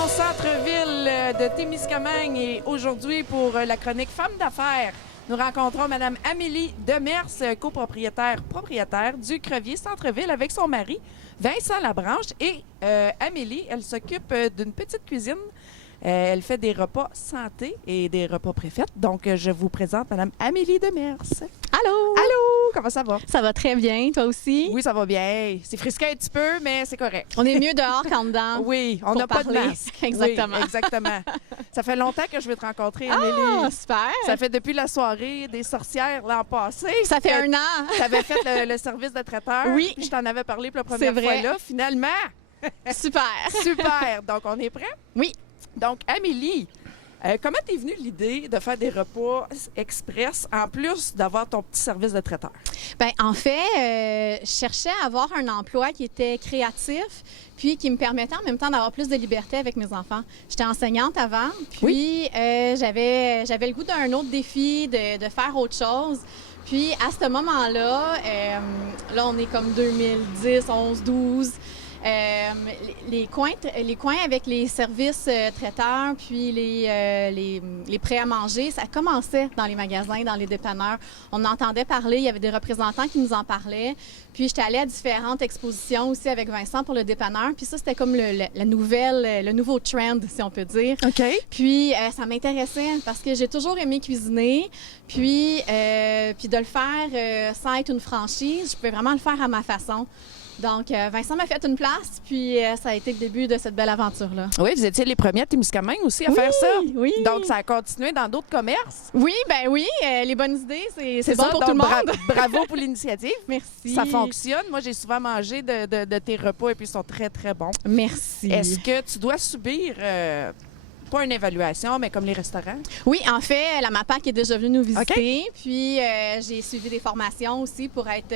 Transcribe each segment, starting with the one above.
direction centre-ville de Témiscamingue et aujourd'hui, pour la chronique Femmes d'affaires, nous rencontrons Mme Amélie Demers, propriétaire du Crevier Centre-ville avec son mari, Vincent Labranche. Et Amélie, elle s'occupe d'une petite cuisine. Elle fait des repas santé et des repas préfets. Donc, je vous présente Mme Amélie Demers. Allô! Allô! Comment ça va? Ça va très bien, toi aussi? Oui, ça va bien. C'est frisqué un petit peu, mais c'est correct. On est mieux dehors qu'en dedans. Oui, on n'a pas de parler. masque. Exactement. Oui, exactement. Ça fait longtemps que je veux te rencontrer, Amélie. Ah, super! Ça fait depuis la soirée des sorcières l'an passé. Ça fait un an. Tu avais fait le service de traiteur. Oui. Puis je t'en avais parlé pour la première C'est fois vrai. là. Finalement, Super! super. Donc, on est prêt? Oui. Donc, Amélie, comment t'es venue l'idée de faire des repas express en plus d'avoir ton petit service de traiteur? Bien, en fait, je cherchais à avoir un emploi qui était créatif puis qui me permettait en même temps d'avoir plus de liberté avec mes enfants. J'étais enseignante avant, puis j'avais le goût d'un autre défi, de faire autre chose. Puis, à ce moment-là, là, on est comme 2010, 11, 12... les coins avec les services traiteurs, puis les prêts à manger, ça commençait dans les magasins, dans les dépanneurs. On entendait parler, il y avait des représentants qui nous en parlaient. Puis j'étais allée à différentes expositions aussi avec Vincent pour le dépanneur. Puis ça, c'était comme le nouveau trend, si on peut dire. OK. Puis ça m'intéressait parce que j'ai toujours aimé cuisiner. Puis de le faire sans être une franchise, je pouvais vraiment le faire à ma façon. Donc, Vincent m'a fait une place, puis ça a été le début de cette belle aventure-là. Oui, vous étiez les premiers à Témiscamingue aussi à faire ça. Oui. Donc, ça a continué dans d'autres commerces. Oui, ben oui, les bonnes idées, c'est bon ça, pour donc, tout le monde. Bravo pour l'initiative. Merci. Ça fonctionne. Moi, j'ai souvent mangé de tes repas et puis ils sont très, très bons. Merci. Est-ce que tu dois subir, pas une évaluation, mais comme les restaurants? Oui, en fait, la MAPAC est déjà venue nous visiter. Puis, j'ai suivi des formations aussi pour être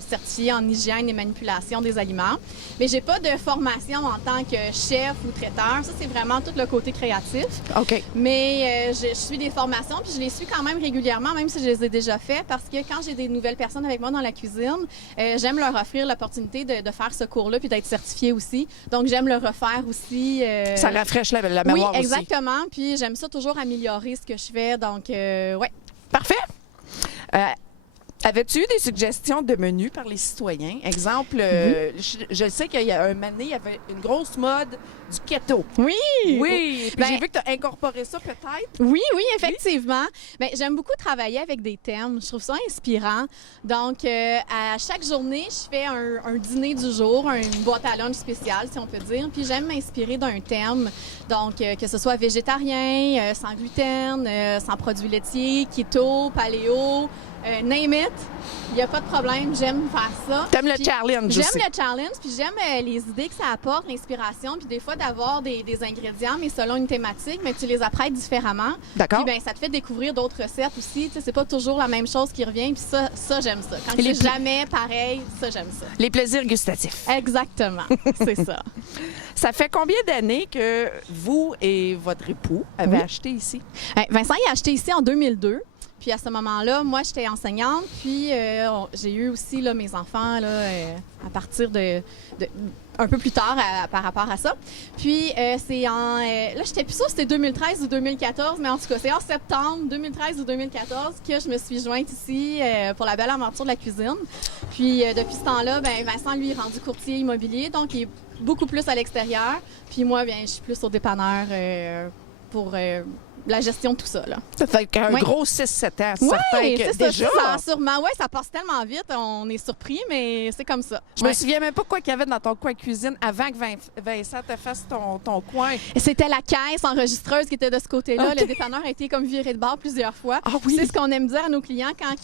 certifiée en hygiène et manipulation des aliments. Mais j'ai pas de formation en tant que chef ou traiteur. Ça, c'est vraiment tout le côté créatif. OK. Mais je suis des formations, puis je les suis quand même régulièrement, même si je les ai déjà faites, parce que quand j'ai des nouvelles personnes avec moi dans la cuisine, j'aime leur offrir l'opportunité de faire ce cours-là puis d'être certifiée aussi. Donc, j'aime le refaire aussi. Ça rafraîchit la mémoire oui, aussi. Exactement. Puis j'aime ça toujours améliorer ce que je fais. Donc, ouais. Parfait. Avais-tu eu des suggestions de menus par les citoyens? Exemple, je sais qu'il y a un moment donné, il y avait une grosse mode du keto. Oui! Oui! Puis Ben, j'ai vu que tu as incorporé ça peut-être. Oui, effectivement. Bien, j'aime beaucoup travailler avec des thèmes. Je trouve ça inspirant. Donc, à chaque journée, je fais un dîner du jour, une boîte à lunch spéciale, si on peut dire. Puis j'aime m'inspirer d'un thème. Donc, que ce soit végétarien, sans gluten, sans produits laitiers, keto, paléo, name it. Il n'y a pas de problème. J'aime faire ça. T'aimes le challenge aussi. J'aime le challenge, puis j'aime les idées que ça apporte, l'inspiration, puis des fois d'avoir des ingrédients, mais selon une thématique, mais tu les apprêtes différemment. D'accord. Puis ben ça te fait découvrir d'autres recettes aussi. Tu sais, c'est pas toujours la même chose qui revient, puis ça j'aime ça. Quand Et c'est jamais pareil, ça j'aime ça. Les plaisirs gustatifs. Exactement, c'est ça. Ça fait combien d'années que vous et votre époux avez acheté ici? Vincent, il a acheté ici en 2002. Puis à ce moment-là, moi, j'étais enseignante. Puis j'ai eu aussi là, mes enfants là, à partir de un peu plus tard par rapport à ça. Puis c'est en... là, j'étais plus sûre si c'était 2013 ou 2014, mais en tout cas, c'est en septembre 2013 ou 2014 que je me suis jointe ici pour la belle aventure de la cuisine. Puis depuis ce temps-là, ben Vincent, lui, est rendu courtier immobilier, donc il est beaucoup plus à l'extérieur. Puis moi, bien, je suis plus au dépanneur pour... la gestion de tout ça, là. Ça fait qu'un gros 6-7 ans, oui, c'est déjà. Ça, sûrement, oui, ça passe tellement vite, on est surpris, mais c'est comme ça. Je me souviens même pas quoi qu'il y avait dans ton coin cuisine avant que Vincent te fasse ton coin. C'était la caisse enregistreuse qui était de ce côté-là. Okay. Le dépanneur a été comme viré de bord plusieurs fois. Ah oui? C'est ce qu'on aime dire à nos clients quand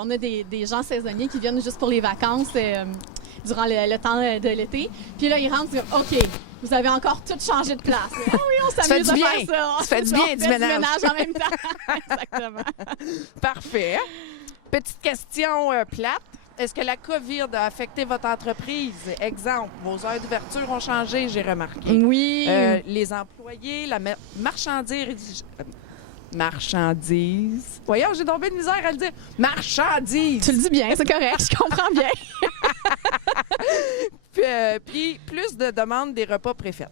on a des gens saisonniers qui viennent juste pour les vacances durant le temps de l'été. Puis là, ils rentrent et disent « OK, vous avez encore tout changé de place. » Ah oui, on s'amuse à faire ça. Tu fais du bien, du ménage. En même temps. Exactement. Parfait. Petite question plate. Est-ce que la COVID a affecté votre entreprise? Exemple, vos heures d'ouverture ont changé, j'ai remarqué. Oui. Les employés, la marchandise... Marchandise. Voyons, j'ai tombé de misère à le dire. Marchandise. Tu le dis bien, c'est correct, je comprends bien. Puis, puis plus de demandes des repas préfets.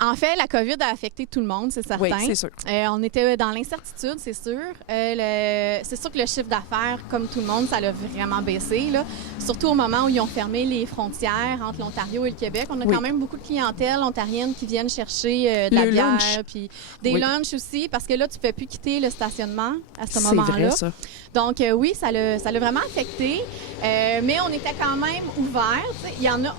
En fait, la COVID a affecté tout le monde, c'est certain. Oui, c'est sûr. On était dans l'incertitude, c'est sûr. C'est sûr que le chiffre d'affaires, comme tout le monde, ça l'a vraiment baissé, là. Surtout au moment où ils ont fermé les frontières entre l'Ontario et le Québec. On a quand même beaucoup de clientèle ontarienne qui viennent chercher de la bière, puis des lunchs aussi, parce que là, tu ne peux plus quitter le stationnement à ce moment-là. C'est vrai, ça. Donc, oui, ça l'a vraiment affecté, mais on était quand même ouverts.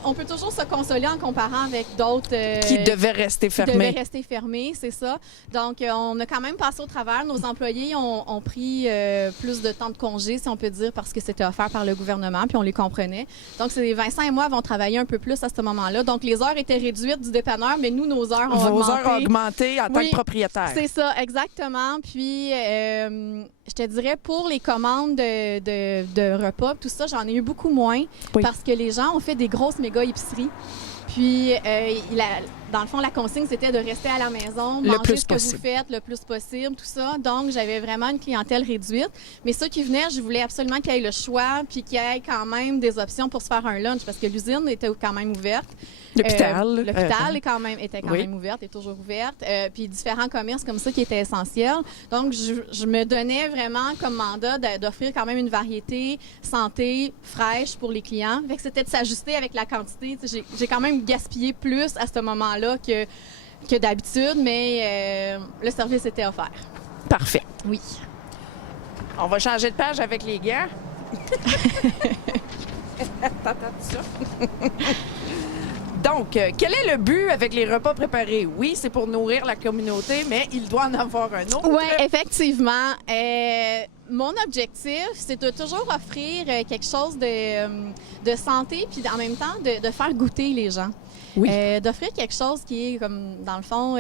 On peut toujours se consoler en comparant avec d'autres... qui devaient rester fermés. C'est ça. Donc, on a quand même passé au travers. Nos employés ont pris plus de temps de congé, si on peut dire, parce que c'était offert par le gouvernement, puis on les comprenait. Donc, Vincent et moi avons travaillé un peu plus à ce moment-là. Donc, les heures étaient réduites du dépanneur, mais nous, nos heures ont augmenté. Vos heures ont augmenté en tant que propriétaire. C'est ça, exactement. Puis, je te dirais, pour les commandes de repas, tout ça, j'en ai eu beaucoup moins parce que les gens ont fait des grosses méga épiceries. Puis, dans le fond, la consigne, c'était de rester à la maison, manger ce que vous faites le plus possible, tout ça. Donc, j'avais vraiment une clientèle réduite. Mais ceux qui venaient, je voulais absolument qu'il y ait le choix puis qu'il y ait quand même des options pour se faire un lunch parce que l'usine était quand même ouverte. L'hôpital. L'hôpital était quand même ouverte, est toujours ouverte. Puis différents commerces comme ça qui étaient essentiels. Donc, je me donnais vraiment comme mandat d'offrir quand même une variété santé, fraîche pour les clients. Fait que c'était de s'ajuster avec la quantité. J'ai quand même gaspillé plus à ce moment-là que d'habitude, mais le service était offert. Parfait. Oui. On va changer de page avec les gants. T'entends ça? Donc, quel est le but avec les repas préparés? Oui, c'est pour nourrir la communauté, mais il doit en avoir un autre. Oui, effectivement. Mon objectif, c'est de toujours offrir quelque chose de santé, puis en même temps, de faire goûter les gens. Oui. D'offrir quelque chose qui est, comme dans le fond,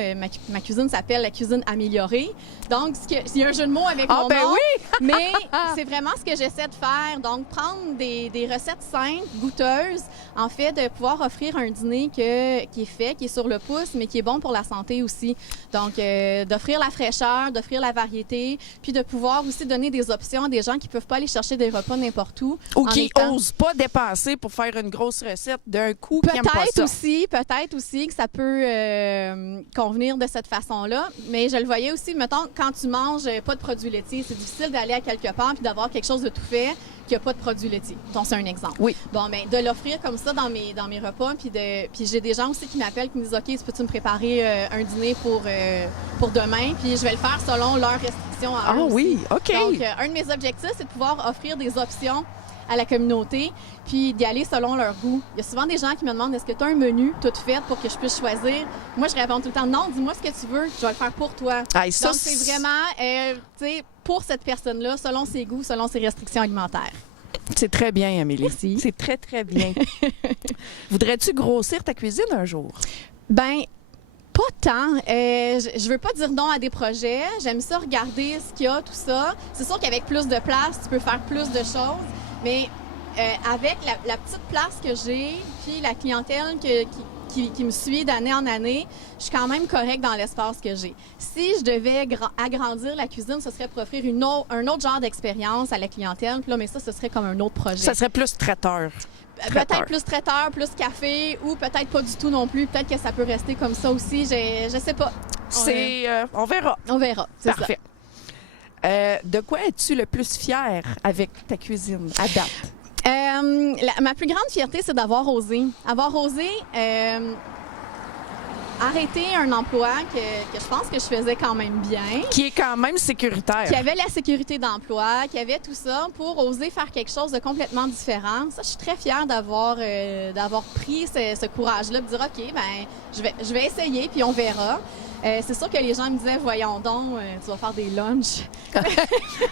ma cuisine s'appelle la cuisine améliorée. Donc, il y a un jeu de mots avec mon nom. Oui! Mais c'est vraiment ce que j'essaie de faire. Donc, prendre des recettes simples, goûteuses, en fait, de pouvoir offrir un dîner qui est fait, qui est sur le pouce, mais qui est bon pour la santé aussi. Donc, d'offrir la fraîcheur, d'offrir la variété, puis de pouvoir aussi donner des options à des gens qui ne peuvent pas aller chercher des repas n'importe où. Ou qui n'osent pas dépenser pour faire une grosse recette d'un coup, qui n'aiment pas ça. Peut-être aussi que ça peut convenir de cette façon-là. Mais je le voyais aussi, mettons, quand tu manges pas de produits laitiers, c'est difficile d'aller à quelque part puis d'avoir quelque chose de tout fait qui n'a pas de produits laitiers. Donc, c'est un exemple. Oui. Bon, bien, de l'offrir comme ça dans mes repas. Puis j'ai des gens aussi qui m'appellent, qui me disent « OK, peux-tu me préparer un dîner pour demain? » Puis je vais le faire selon leurs restrictions à eux aussi. Oui, OK. Donc, un de mes objectifs, c'est de pouvoir offrir des options à la communauté, puis d'y aller selon leur goût. Il y a souvent des gens qui me demandent « Est-ce que tu as un menu tout fait pour que je puisse choisir? » Moi, je réponds tout le temps « Non, dis-moi ce que tu veux, je vais le faire pour toi. » Donc, c'est vraiment, tu sais, pour cette personne-là, selon ses goûts, selon ses restrictions alimentaires. C'est très bien, Amélie. Merci. C'est très, très bien. Voudrais-tu grossir ta cuisine un jour? Ben, pas tant. Je veux pas dire non à des projets. J'aime ça regarder ce qu'il y a, tout ça. C'est sûr qu'avec plus de place, tu peux faire plus de choses. Mais avec la petite place que j'ai, puis la clientèle qui me suit d'année en année, je suis quand même correcte dans l'espace que j'ai. Si je devais agrandir la cuisine, ce serait pour offrir un autre genre d'expérience à la clientèle. Puis là, mais ça, ce serait comme un autre projet. Ça serait plus traiteur. Peut-être plus traiteur, plus café, ou peut-être pas du tout non plus. Peut-être que ça peut rester comme ça aussi. Je sais pas. On verra. On verra, c'est ça. Parfait. De quoi es-tu le plus fière avec ta cuisine à date? Ma plus grande fierté, c'est d'avoir osé. Avoir osé arrêter un emploi que je pense que je faisais quand même bien. Qui est quand même sécuritaire. Qui avait la sécurité d'emploi, qui avait tout ça pour oser faire quelque chose de complètement différent. Ça, je suis très fière d'avoir pris ce courage-là, de dire, OK, ben je vais essayer, puis on verra. C'est sûr que les gens me disaient, voyons donc, tu vas faire des lunchs.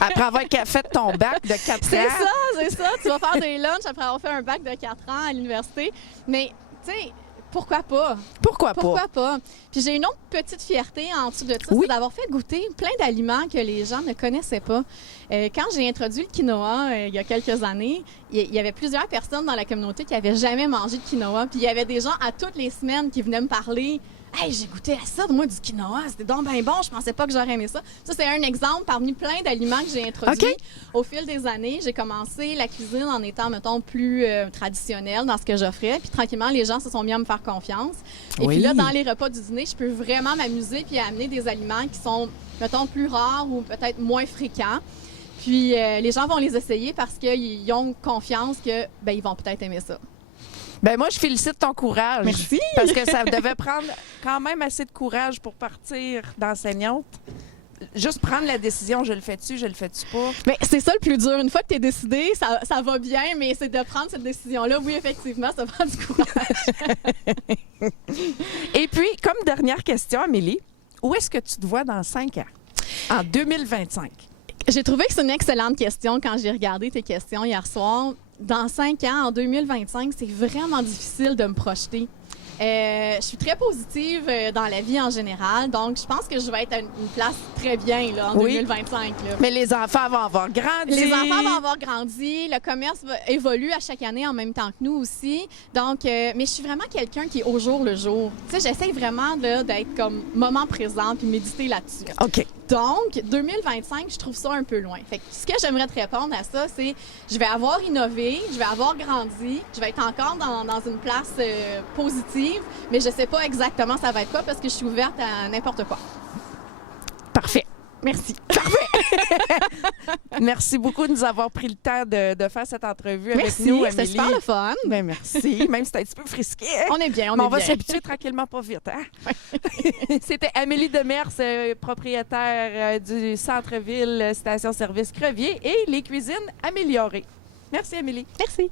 Après avoir fait ton bac de 4 ans. C'est ça. Tu vas faire des lunchs après avoir fait un bac de 4 ans à l'université. Mais, tu sais, pourquoi pas? Pourquoi pas? Puis j'ai une autre petite fierté en dessous de ça, c'est d'avoir fait goûter plein d'aliments que les gens ne connaissaient pas. Quand j'ai introduit le quinoa il y a quelques années, il y avait plusieurs personnes dans la communauté qui n'avaient jamais mangé de quinoa. Puis il y avait des gens à toutes les semaines qui venaient me parler Hey, j'ai goûté à ça, moi, du quinoa, c'était donc bien bon, je pensais pas que j'aurais aimé ça. Ça, c'est un exemple parmi plein d'aliments que j'ai introduits. Au fil des années, j'ai commencé la cuisine en étant, mettons, plus traditionnelle dans ce que j'offrais. Puis tranquillement, les gens se sont mis à me faire confiance. Et puis là, dans les repas du dîner, je peux vraiment m'amuser puis amener des aliments qui sont, mettons, plus rares ou peut-être moins fréquents. Puis les gens vont les essayer parce qu'ils ont confiance que ils vont peut-être aimer ça. Ben moi, je félicite ton courage. Merci. Parce que ça devait prendre quand même assez de courage pour partir d'enseignante. Juste prendre la décision, je le fais-tu, je le fais-tu pas. Mais c'est ça le plus dur. Une fois que tu es décidé, ça va bien, mais c'est de prendre cette décision-là. Oui, effectivement, ça prend du courage. Et puis, comme dernière question, Amélie, où est-ce que tu te vois dans 5 ans? En 2025? J'ai trouvé que c'est une excellente question quand j'ai regardé tes questions hier soir. Dans 5 ans, en 2025, c'est vraiment difficile de me projeter. Je suis très positive dans la vie en général, donc je pense que je vais être à une place très bien là, en 2025. Là. Mais les enfants vont avoir grandi. Les enfants vont avoir grandi, le commerce évolue à chaque année en même temps que nous aussi. Donc, mais je suis vraiment quelqu'un qui est au jour le jour. Tu sais, j'essaie vraiment d'être comme moment présent puis méditer là-dessus. OK. Donc, 2025, je trouve ça un peu loin. Fait que ce que j'aimerais te répondre à ça, c'est je vais avoir innové, je vais avoir grandi, je vais être encore dans une place positive, mais je sais pas exactement ça va être quoi parce que je suis ouverte à n'importe quoi. Parfait. Merci. Merci beaucoup de nous avoir pris le temps de faire cette entrevue avec nous, Amélie. C'est super le fun. Ben merci, même si c'est un petit peu frisqué. On est bien, on va s'habituer tranquillement pas vite. Hein? C'était Amélie Demers, propriétaire du centre-ville station-service Crevier et les cuisines améliorées. Merci, Amélie. Merci.